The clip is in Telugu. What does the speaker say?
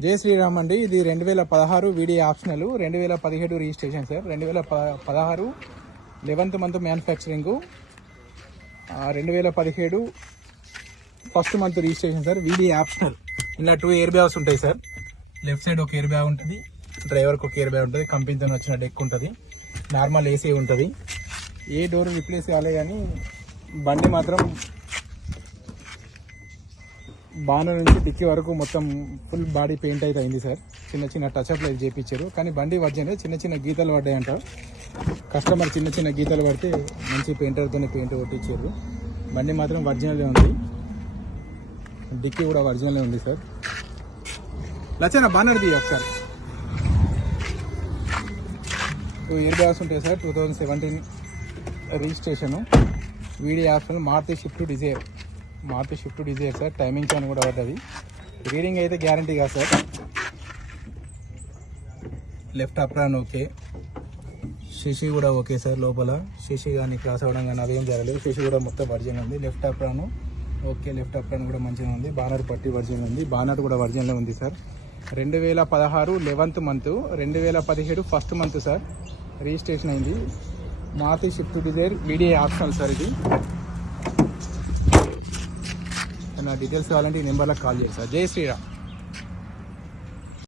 జై శ్రీరామ్ అండి. ఇది రెండు వేల పదహారు వీడియో ఆప్షనల్. రెండు వేల పదిహేడు రిజిస్ట్రేషన్ సార్. రెండు వేల ప- పదహారు లెవెన్త్ మంత్ మ్యానుఫ్యాక్చరింగ్. రెండు వేల పదిహేడు first month registration sir. Video optional. ఇలా టూ ఎయిర్ బ్యాగ్స్ ఉంటాయి సార్. లెఫ్ట్ సైడ్ ఒక ఎయిర్ బ్యాగ్ ఉంటుంది. డ్రైవర్కి ఒక ఎయిర్ బ్యాగ్ ఉంటుంది. కంపెనీతో వచ్చిన డెక్ ఉంటుంది. నార్మల్ ఏసీ ఉంటుంది. ఏ డోర్ రిప్లేస్ కాలే కానీ బండి మాత్రం బానర్ నుంచి డిక్కీ వరకు మొత్తం ఫుల్ బాడీ పెయింట్ అయితే అయింది సార్. చిన్న చిన్న టచ్ అయితే చేయించారు కానీ బండి వర్జనే చిన్న చిన్న గీతలు పడ్డాయంట కస్టమర్ చిన్న చిన్న గీతలు పడితే మంచి పెయింటర్తోనే పెయింట్ కొట్టించారు బండి మాత్రం ఒరిజినల్ ఉంది. డిక్కీ కూడా ఒరిజినల్ ఉంది సార్. లచ్చన బానర్ ది ఒకసారి. టూ ఇయర్ బ్యాగ్స్ ఉంటాయి sir two thousand seventeen registration video option Maruti Swift Dzire Maruti Swift Dzire sir. Timings అని కూడా పడ్డది. రీడింగ్ అయితే గ్యారంటీ కాదు సార్. లెఫ్ట్ అప్రాన్ ఓకే శిషి కూడా ఓకే సార్ లోపల. శిషి కానీ క్రాస్ అవ్వడం కానీ అదేం జరగలేదు. శిషి కూడా మొత్తం వర్జన్ ఉంది. Left apron okay left apron కూడా మంచిగా ఉంది. బానర్ పట్టి వర్జన్ ఉంది. బానర్ కూడా వర్జన్లో ఉంది సార్. రెండు వేల పదహారు లెవెన్త్ మంత్ రెండు వేల పదిహేడు ఫస్ట్ మంత్ సార్. రిజిస్ట్రేషన్ అయింది. Maruti Swift Dzire video optional sir ఇది. నా డీటెయిల్స్ కావాలంటే ఈ నెంబర్లకు కాల్ చేస్తా జై శ్రీరామ్.